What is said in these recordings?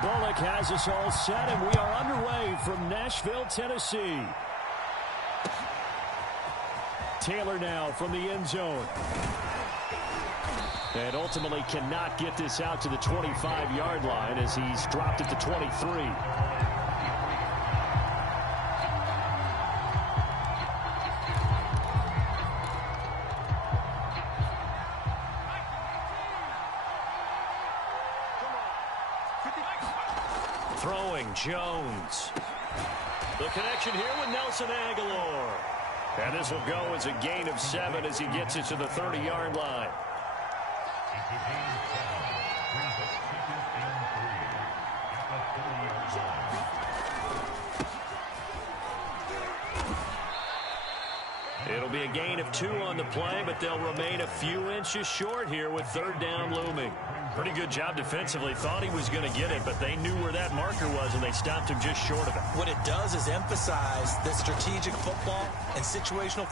Bullock has us all set, and we are underway from Nashville, Tennessee. Taylor now from the end zone. And ultimately cannot get this out to the 25-yard line as he's dropped it to 23. Throwing Jones. The connection here with Nelson Aguilar. And this will go as a gain of 7 as he gets it to the 30-yard line. It'll be a gain of 2 on the play, but they'll remain a few inches short here with third down looming. Pretty good job defensively. Thought he was going to get it, but they knew where that marker was, and they stopped him just short of it. What it does is emphasize that strategic football and situational.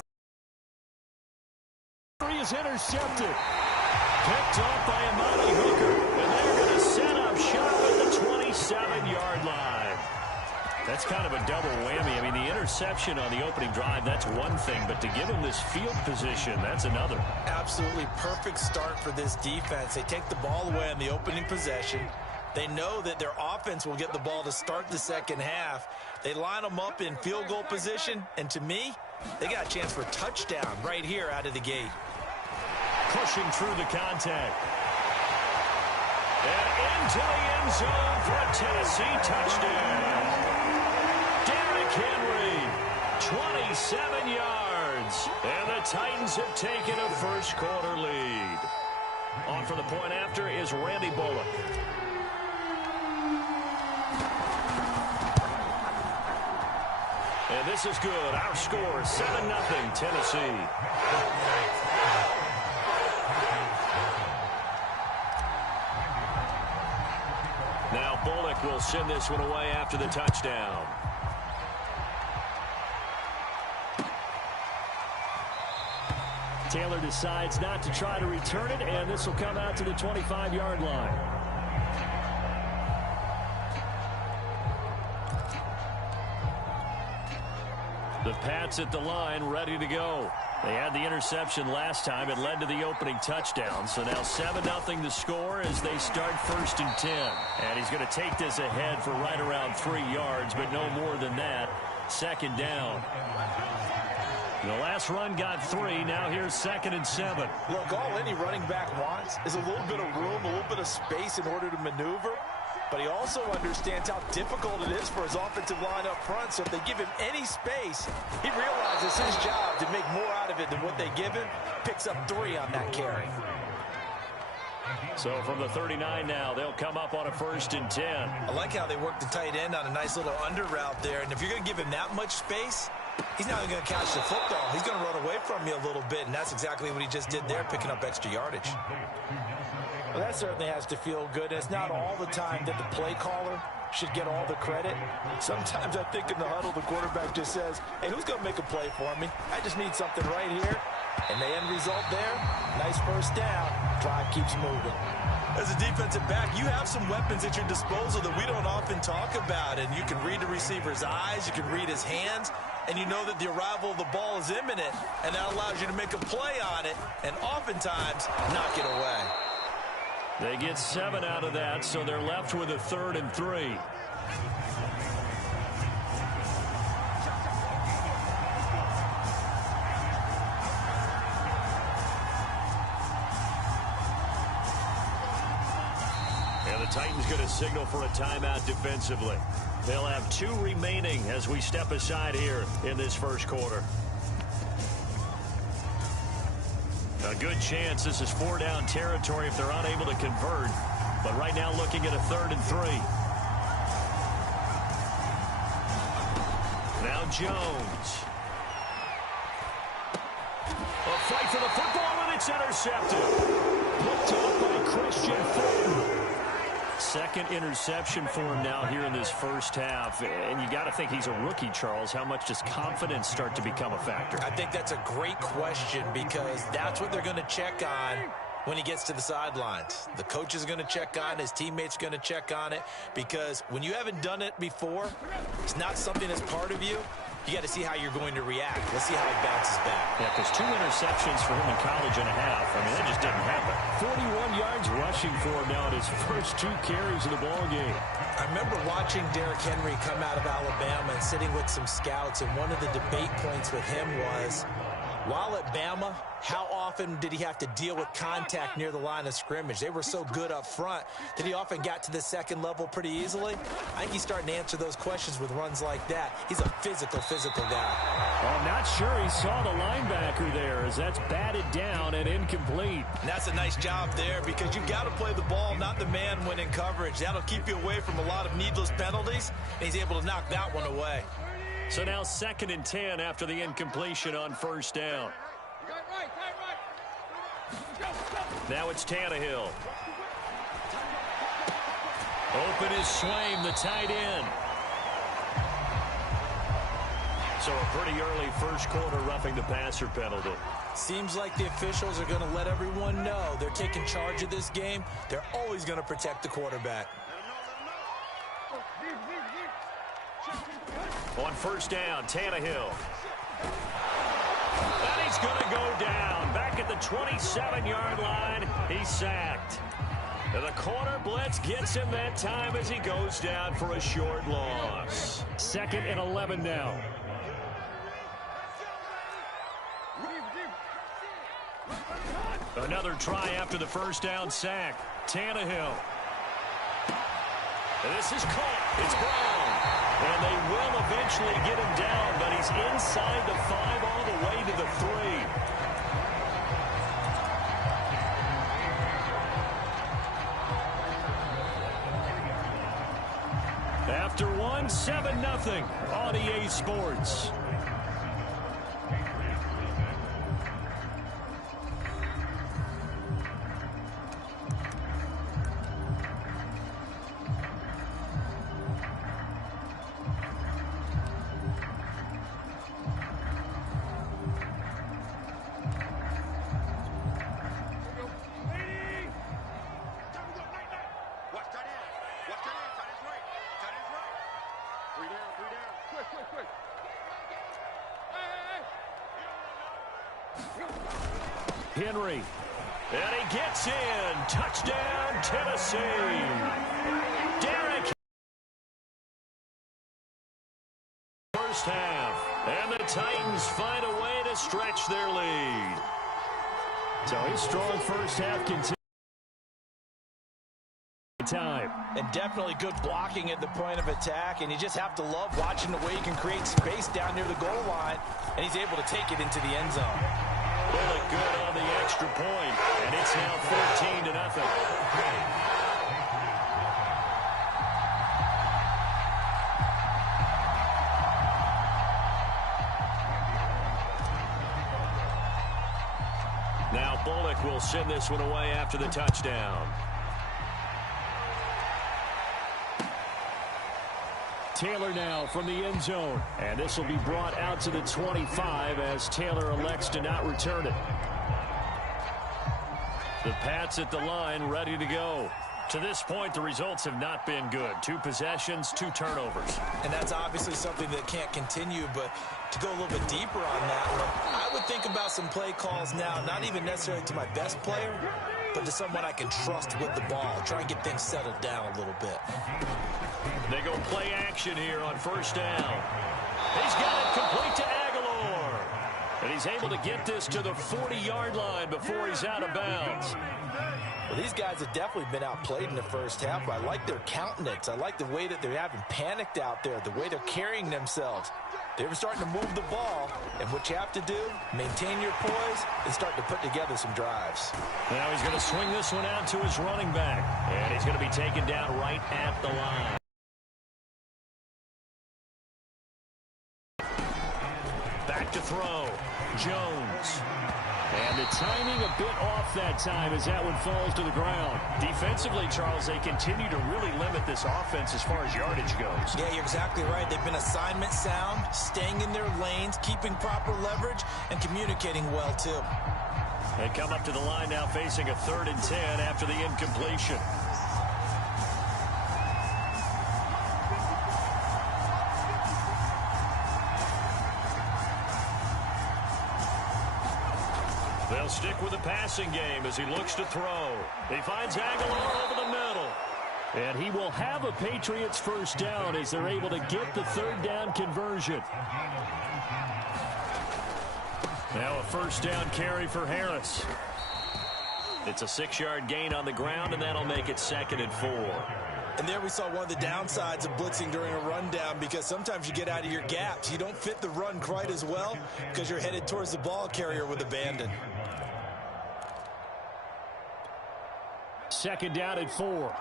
He is intercepted. Picked off by Amani Hooker, and they're going to set up shop at the 27-yard line. That's kind of a double whammy. I mean, the interception on the opening drive, that's one thing, but to give him this field position, that's another. Absolutely perfect start for this defense. They take the ball away on the opening possession. They know that their offense will get the ball to start the second half. They line them up in field goal position, and to me, they got a chance for a touchdown right here out of the gate. Pushing through the contact. And into the end zone for a Tennessee touchdown. Derrick Henry, 27 yards. And the Titans have taken a first quarter lead. On for the point after is Randy Bullock. And this is good. Our score is 7-0 Tennessee. Now Bullock will send this one away after the touchdown. Taylor decides not to try to return it, and this will come out to the 25-yard line. The Pats at the line, ready to go. They had the interception last time. It led to the opening touchdown. So now 7-0 the score as they start 1st and 10. And he's going to take this ahead for right around 3 yards, but no more than that. Second down. The last run got 3. Now here's 2nd and 7. Look, all any running back wants is a little bit of room, a little bit of space in order to maneuver. But he also understands how difficult it is for his offensive line up front. So if they give him any space, he realizes his job to make more out of it than what they give him. Picks up 3 on that carry. So from the 39 now, they'll come up on a 1st and 10. I like how they work the tight end on a nice little under route there. And if you're going to give him that much space, he's not going to catch the football. He's going to run away from you a little bit. And that's exactly what he just did there, picking up extra yardage. Well, that certainly has to feel good. It's not all the time that the play caller should get all the credit. Sometimes I think in the huddle, the quarterback just says, hey, who's going to make a play for me? I just need something right here. And the end result there, nice first down. Drive keeps moving. As a defensive back, you have some weapons at your disposal that we don't often talk about. And you can read the receiver's eyes. You can read his hands. And you know that the arrival of the ball is imminent. And that allows you to make a play on it. And oftentimes, knock it away. They get 7 out of that, so they're left with a 3rd and 3. And the Titans going to signal for a timeout defensively. They'll have 2 remaining as we step aside here in this first quarter. A good chance this is 4-down territory if they're unable to convert. But right now looking at a 3rd and 3. Now Jones. A fight for the football, and it's intercepted. Picked up by Christian Fulton. 2nd interception for him now here in this first half. And you got to think he's a rookie, Charles. How much does confidence start to become a factor? I think that's a great question because that's what they're going to check on when he gets to the sidelines. The coach is going to check on it. His teammates are going to check on it, because when you haven't done it before, it's not something that's part of you. You got to see how you're going to react. Let's see how he bounces back. Yeah, because 2 interceptions for him in college and a half. I mean, that just didn't happen. 41 yards rushing for him now in his first 2 carries of the ball game. I remember watching Derrick Henry come out of Alabama and sitting with some scouts, and one of the debate points with him was, while at Bama, how often did he have to deal with contact near the line of scrimmage? They were so good up front that he often got to the second level pretty easily. I think he's starting to answer those questions with runs like that. He's a physical guy. Well, I'm not sure he saw the linebacker there, as that's batted down and incomplete. And that's a nice job there, because you've got to play the ball, not the man when in coverage. That'll keep you away from a lot of needless penalties, and he's able to knock that one away. So now 2nd and 10 after the incompletion on first down. Now it's Tannehill. Open is Swaim, the tight end. So a pretty early first quarter roughing the passer penalty. Seems like the officials are going to let everyone know they're taking charge of this game. They're always going to protect the quarterback. On first down, Tannehill. And he's going to go down. Back at the 27-yard line, he's sacked. And the corner blitz gets him that time as he goes down for a short loss. 2nd and 11 now. Another try after the first down sack. Tannehill. And this is caught. It's Brown. And they will eventually get him down, but he's inside the 5 all the way to the 3. After 1, 7-0 on EA Sports. Henry. And he gets in. Touchdown, Tennessee. Derrick. First half. And the Titans find a way to stretch their lead. So his strong first half continues. Time. And definitely good blocking at the point of attack, and you just have to love watching the way he can create space down near the goal line, and he's able to take it into the end zone. Bullock good on the extra point, and it's now 14-0. Now Bullock will send this one away after the touchdown. Taylor now from the end zone. And this will be brought out to the 25 as Taylor elects to not return it. The Pats at the line ready to go. To this point, the results have not been good. 2 possessions, 2 turnovers. And that's obviously something that can't continue, but to go a little bit deeper on that one, I would think about some play calls now, not even necessarily to my best player, but to someone I can trust with the ball. Try and get things settled down a little bit. They go play action here on first down. He's got it complete to Aguilar. And he's able to get this to the 40-yard line before he's out of bounds. Well, these guys have definitely been outplayed in the first half. I like their countenance. I like the way that they're having panicked out there, the way they're carrying themselves. They're starting to move the ball, and what you have to do, maintain your poise and start to put together some drives. Now he's going to swing this one out to his running back, and he's going to be taken down right at the line. Back to throw. Jones. And the timing a bit off that time as that one falls to the ground. Defensively, Charles, they continue to really limit this offense as far as yardage goes. Yeah, you're exactly right. They've been assignment sound, staying in their lanes, keeping proper leverage, and communicating well, too. They come up to the line now facing a 3rd and 10 after the incompletion. They'll stick with the passing game as he looks to throw. He finds Aguilar over the middle. And he will have a Patriots first down as they're able to get the 3rd down conversion. Now a first down carry for Harris. It's a 6-yard gain on the ground, and that'll make it 2nd and 4. And there we saw one of the downsides of blitzing during a rundown, because sometimes you get out of your gaps. You don't fit the run quite as well because you're headed towards the ball carrier with abandon. 2nd down and 4.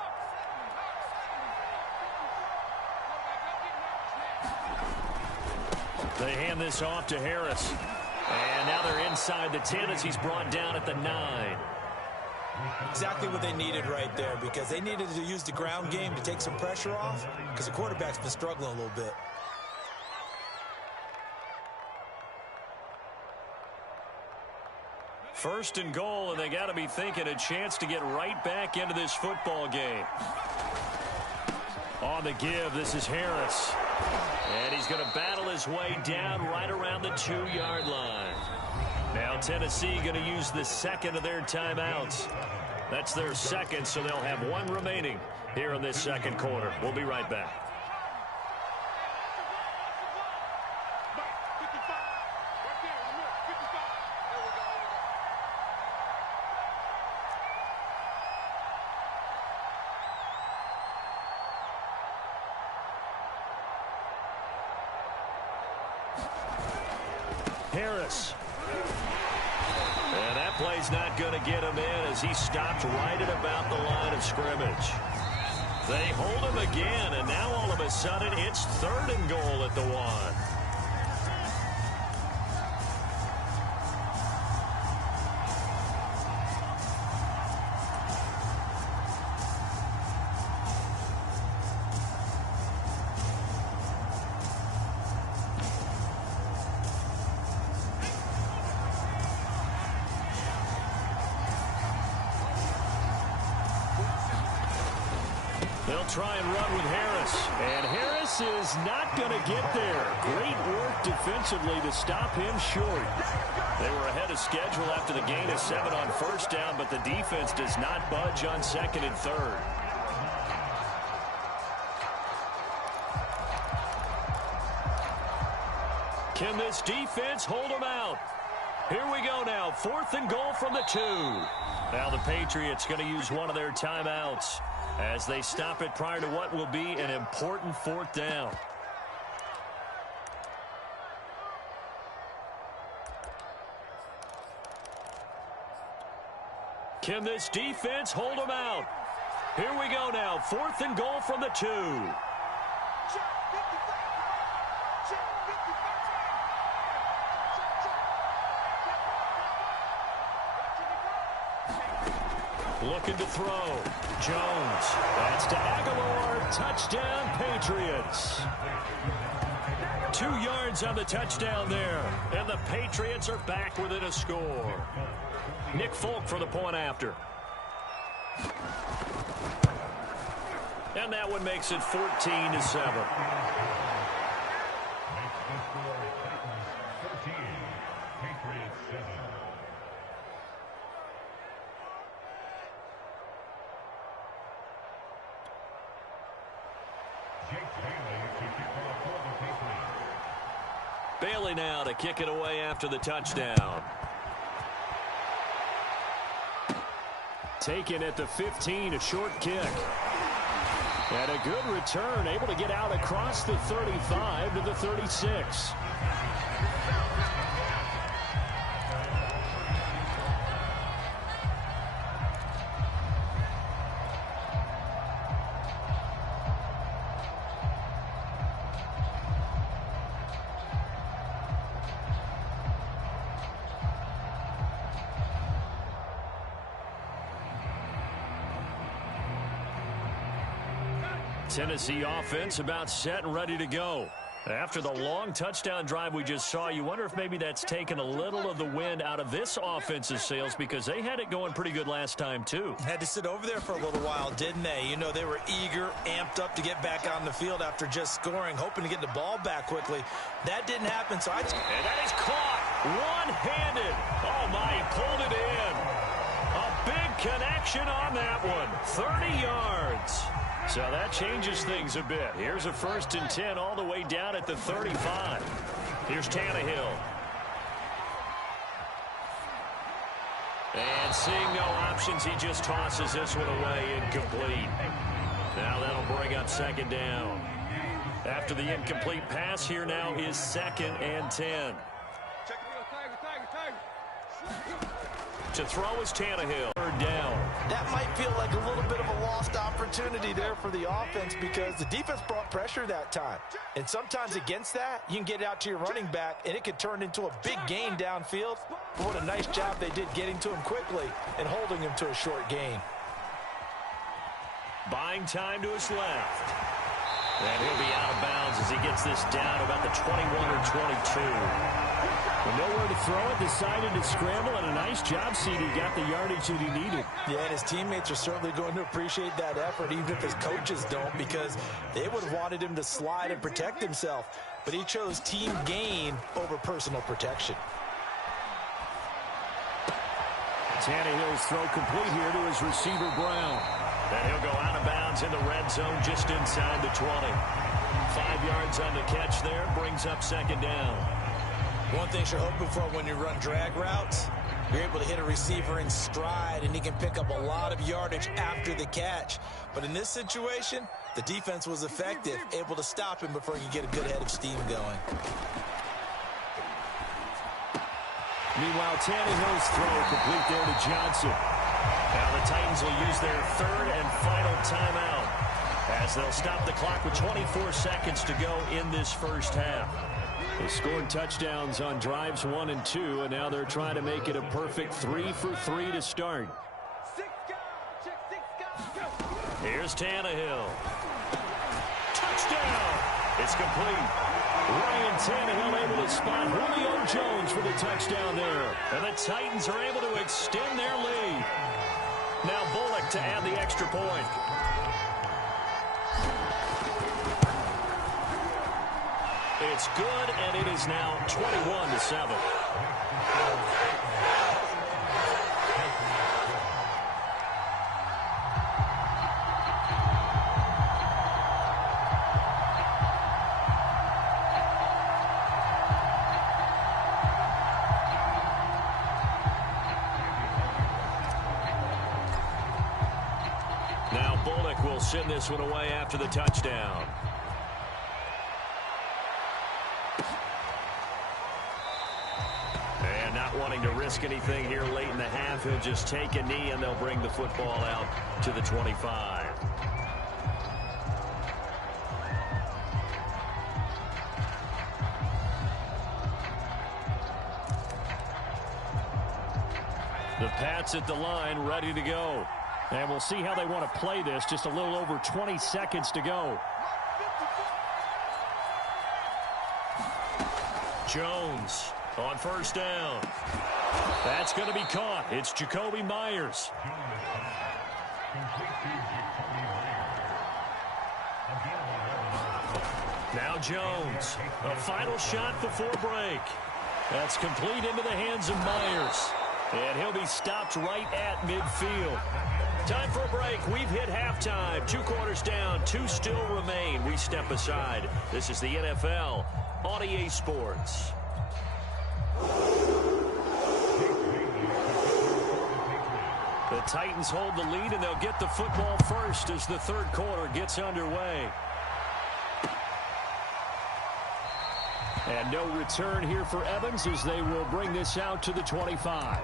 They hand this off to Harris. And now they're inside the 10 as he's brought down at the 9. Exactly what they needed right there, because they needed to use the ground game to take some pressure off, because the quarterback's been struggling a little bit. First and goal, and they got to be thinking a chance to get right back into this football game. On the give, this is Harris. And he's going to battle his way down right around the 2-yard line. Now Tennessee going to use the 2nd of their timeouts. That's their 2nd, so they'll have 1 remaining here in this 2nd quarter. We'll be right back. Harris. And that play's not going to get him in as he stopped right at about the line of scrimmage. They hold him again, and now all of a sudden it's 3rd and goal at the 1. They'll try and run with Harris. And Harris is not going to get there. Great work defensively to stop him short. They were ahead of schedule after the gain of 7 on first down, but the defense does not budge on 2nd and 3rd. Can this defense hold them out? Here we go now. 4th and goal from the 2. Now the Patriots going to use one of their timeouts as they stop it prior to what will be an important 4th down. Can this defense hold them out? Here we go now. 4th and goal from the 2. Looking to throw. Jones. That's to Aguilar. Touchdown, Patriots. 2 yards on the touchdown there. And the Patriots are back within a score. Nick Folk for the point after. And that one makes it 14-7. Bailey now to kick it away after the touchdown. Taken at the 15, a short kick. And a good return, able to get out across the 35 to the 36. Tennessee offense about set and ready to go. After the long touchdown drive we just saw, you wonder if maybe that's taken a little of the wind out of this offense's sails because they had it going pretty good last time, too. Had to sit over there for a little while, didn't they? You know, they were eager, amped up to get back out on the field after just scoring, hoping to get the ball back quickly. That didn't happen, so And that is caught one-handed. Oh, my, he pulled it in. A big connection on that one. 30 yards. So that changes things a bit. Here's a 1st and 10 all the way down at the 35. Here's Tannehill. And seeing no options, he just tosses this one away, incomplete. Now that'll bring up 2nd down. After the incomplete pass, here now is 2nd and 10. To throw is Tannehill. 3rd down. That might feel like a little bit of a lost opportunity there for the offense because the defense brought pressure that time. And sometimes against that, you can get out to your running back, and it could turn into a big gain downfield. But what a nice job they did getting to him quickly and holding him to a short gain. Buying time to his left. And he'll be out of bounds as he gets this down about the 21 or 22. With nowhere to throw it, decided to scramble, and a nice job, CD. Got the yardage that he needed. Yeah, and his teammates are certainly going to appreciate that effort, even if his coaches don't, because they would have wanted him to slide and protect himself. But he chose team gain over personal protection. Tannehill's throw complete here to his receiver, Brown. And he'll go out of bounds in the red zone just inside the 20. 5 yards on the catch there, brings up 2nd down. One thing you're hoping for when you run drag routes, you're able to hit a receiver in stride, and he can pick up a lot of yardage after the catch. But in this situation, the defense was effective, able to stop him before he could get a good head of steam going. Meanwhile, Tannehill's throw complete there to Johnson. Now the Titans will use their 3rd and final timeout as they'll stop the clock with 24 seconds to go in this first half. They scored touchdowns on drives 1 and 2, and now they're trying to make it a perfect 3 for 3 to start. Here's Tannehill. Touchdown! It's complete. Ryan Tannehill able to spot Julio Jones for the touchdown there. And the Titans are able to extend their lead. Now Bullock to add the extra point. It's good, and it is now 21-7. Now Bullock will send this one away after the touchdown. Not wanting to risk anything here late in the half, he'll just take a knee and they'll bring the football out to the 25. The Pats at the line, ready to go. And we'll see how they want to play this. Just a little over 20 seconds to go. Jones on 1st down. That's going to be caught. It's Jacoby Myers. Now Jones. A final shot before break. That's complete into the hands of Myers. And he'll be stopped right at midfield. Time for a break. We've hit halftime. 2 quarters down. 2 still remain. We step aside. This is the NFL on EA Sports. The Titans hold the lead, and they'll get the football first as the 3rd quarter gets underway. And no return here for Evans as they will bring this out to the 25.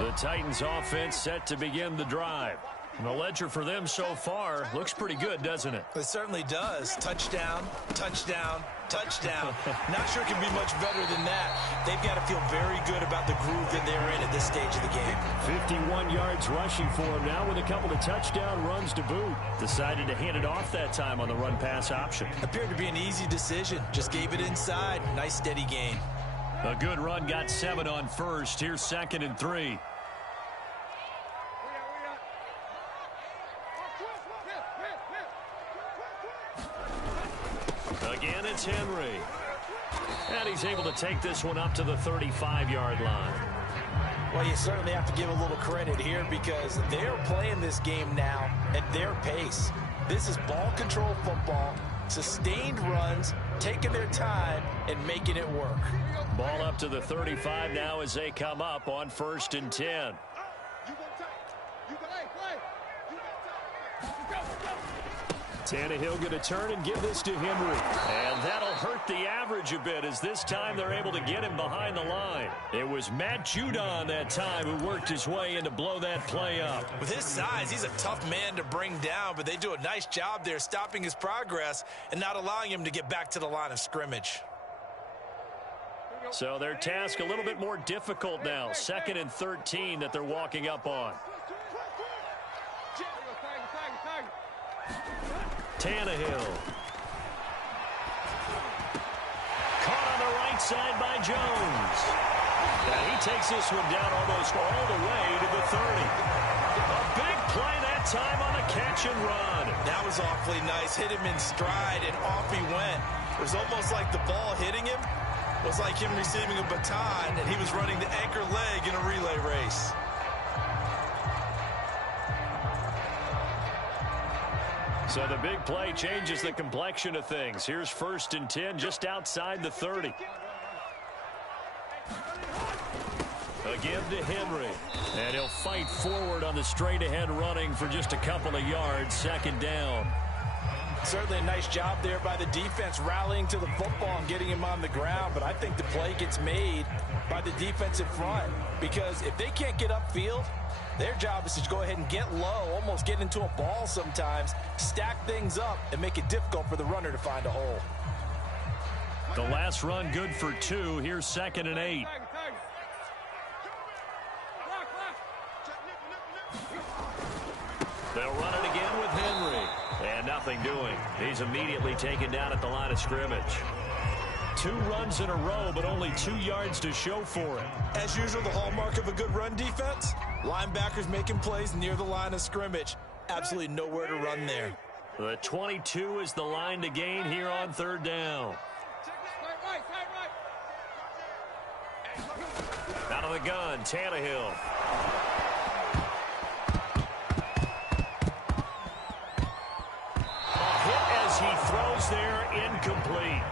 The Titans offense set to begin the drive. The ledger for them so far looks pretty good, doesn't it? It certainly does. Touchdown, touchdown, touchdown. Not sure it can be much better than that. They've got to feel very good about the groove that they're in at this stage of the game. 51 yards rushing for him now with a couple of touchdown runs to boot. Decided to hand it off that time on the run-pass option. Appeared to be an easy decision. Just gave it inside. Nice, steady gain. A good run, got 7 on first. Here's 2nd and 3. Again, it's Henry. And he's able to take this one up to the 35-yard line. Well, you certainly have to give a little credit here because they're playing this game now at their pace. This is ball control football, sustained runs, taking their time, and making it work. Ball up to the 35 now as they come up on 1st and 10. Tannehill going to turn and give this to Henry. And that'll hurt the average a bit as this time they're able to get him behind the line. It was Matt Judon that time who worked his way in to blow that play up. With his size, he's a tough man to bring down, but they do a nice job there stopping his progress and not allowing him to get back to the line of scrimmage. So their task a little bit more difficult now. 2nd and 13 that they're walking up on. Tannehill. Caught on the right side by Jones. And he takes this one down almost all the way to the 30. A big play that time on a catch and run. That was awfully nice. Hit him in stride, and off he went. It was almost like the ball hitting him was like him receiving a baton, and he was running the anchor leg in a relay race. So the big play changes the complexion of things. Here's 1st and 10 just outside the 30. Again to Henry. And he'll fight forward on the straight-ahead running for just a couple of yards. 2nd down. Certainly a nice job there by the defense rallying to the football and getting him on the ground. But I think the play gets made by the defensive front. Because if they can't get upfield, their job is to go ahead and get low, almost get into a ball sometimes, stack things up, and make it difficult for the runner to find a hole. The last run good for 2. Here's 2nd and 8. They'll run it again with Henry. And nothing doing. He's immediately taken down at the line of scrimmage. 2 runs in a row, but only 2 yards to show for it. As usual, the hallmark of a good run defense, linebackers making plays near the line of scrimmage. Absolutely nowhere to run there. The 22 is the line to gain here on 3rd down. Out of the gun, Tannehill. A hit as he throws there, incomplete.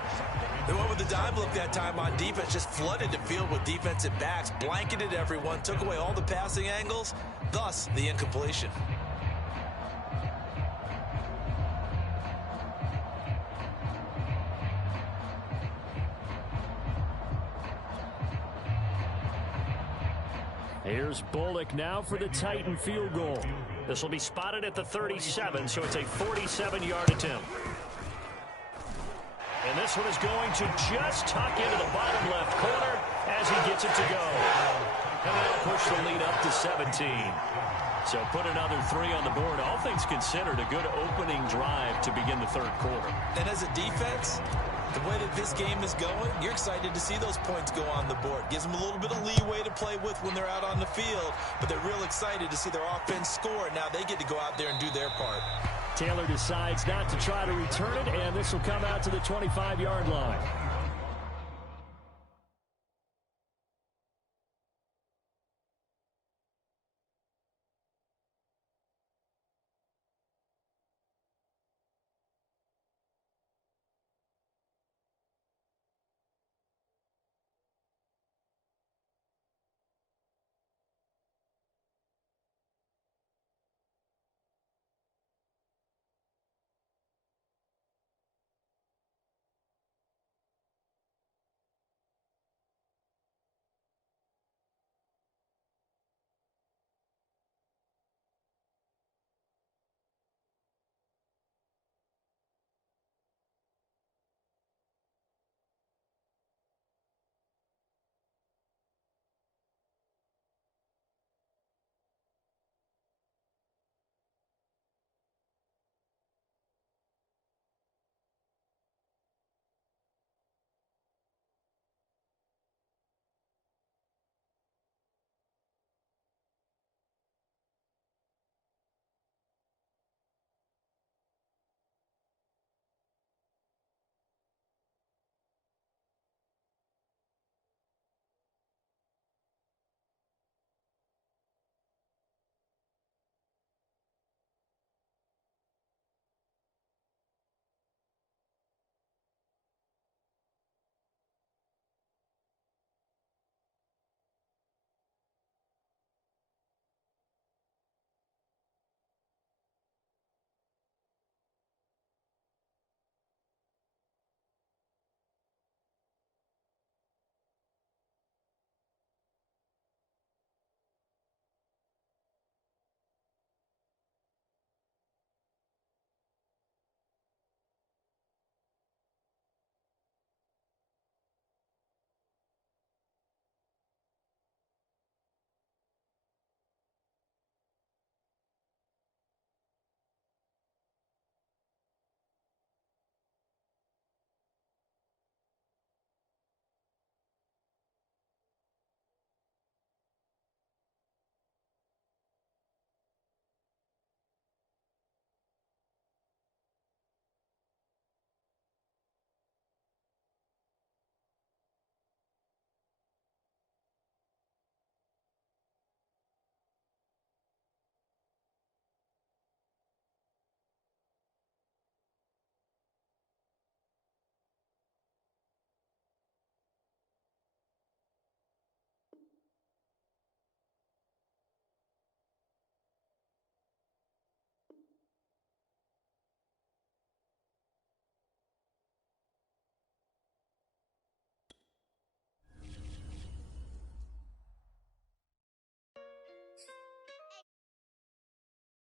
They went with the dime look that time on defense, just flooded the field with defensive backs, blanketed everyone, took away all the passing angles, thus the incompletion. Here's Bullock now for the Titan field goal. This will be spotted at the 37, so it's a 47-yard attempt. And this one is going to just tuck into the bottom left corner as he gets it to go. And that'll push the lead up to 17. So put another 3 on the board. All things considered, a good opening drive to begin the 3rd quarter. And as a defense, the way that this game is going, you're excited to see those points go on the board. Gives them a little bit of leeway to play with when they're out on the field, but they're real excited to see their offense score. Now they get to go out there and do their part. Taylor decides not to try to return it, and this will come out to the 25-yard line.